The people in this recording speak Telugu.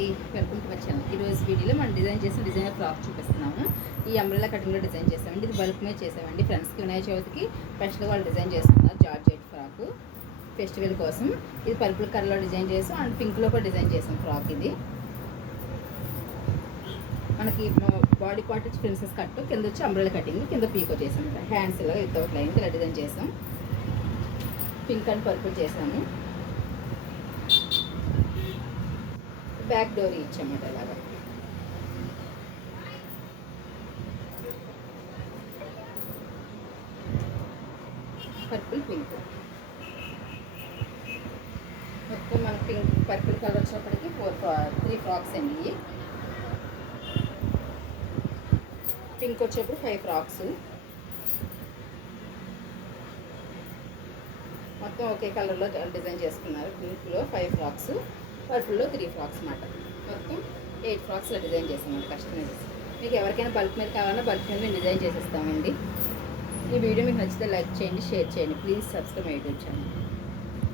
Welcome to my channel. ఈరోజు వీడియోలో మనం డిజైన్ చేసిన డిజైనర్ ఫ్రాక్ చూపిస్తున్నాము. ఈ అంబ్రెల్లా కటింగ్లో డిజైన్ చేసామండి. ఇది బల్క్ మీద చేసామండి. ఫ్రెండ్స్కి వినాయక చవితికి స్పెషల్గా వాళ్ళు డిజైన్ చేస్తున్నారు జార్జెట్ ఫ్రాక్ ఫెస్టివల్ కోసం. ఇది పర్పుల్ కలర్లో డిజైన్ చేసాం అండ్ పింక్లో కూడా డిజైన్ చేసాం ఫ్రాక్. ఇది మనకి బాడీ పార్ట్ వచ్చి ప్రిన్సెస్ కట్, కింద వచ్చి అంబ్రెల్లా కటింగ్, కింద పీకో చేసాం. హ్యాండ్స్ ఇలా వితౌట్ లైన్ ఇలా డిజైన్ చేసాం. పింక్ అండ్ పర్పుల్ చేసాము. బ్యాక్ డోరీ ఇచ్చామన్నమాట. ఇలాగా పర్పుల్ పింక్ మొత్తం మన పింక్ పర్పుల్ కలర్ వచ్చినప్పటికీ 3 ఫ్రాక్స్ అండి. పింక్ వచ్చేప్పుడు 5 ఫ్రాక్స్. మొత్తం ఒకే కలర్లో డిజైన్ చేసుకున్నారు. పింక్లో 5 ఫ్రాక్స్, పర్పుల్లో 3 ఫ్రాక్స్ అన్నమాట. మొత్తం 8 ఫ్రాక్స్లో డిజైన్ చేసామండి కస్టమైజెస్. మీకు ఎవరికైనా బల్క్ మీద కావాలన్నా బల్క్ మీద మేము డిజైన్ చేసేస్తామండి. ఈ వీడియో మీకు నచ్చితే లైక్ చేయండి, షేర్ చేయండి. Please subscribe my YouTube channel.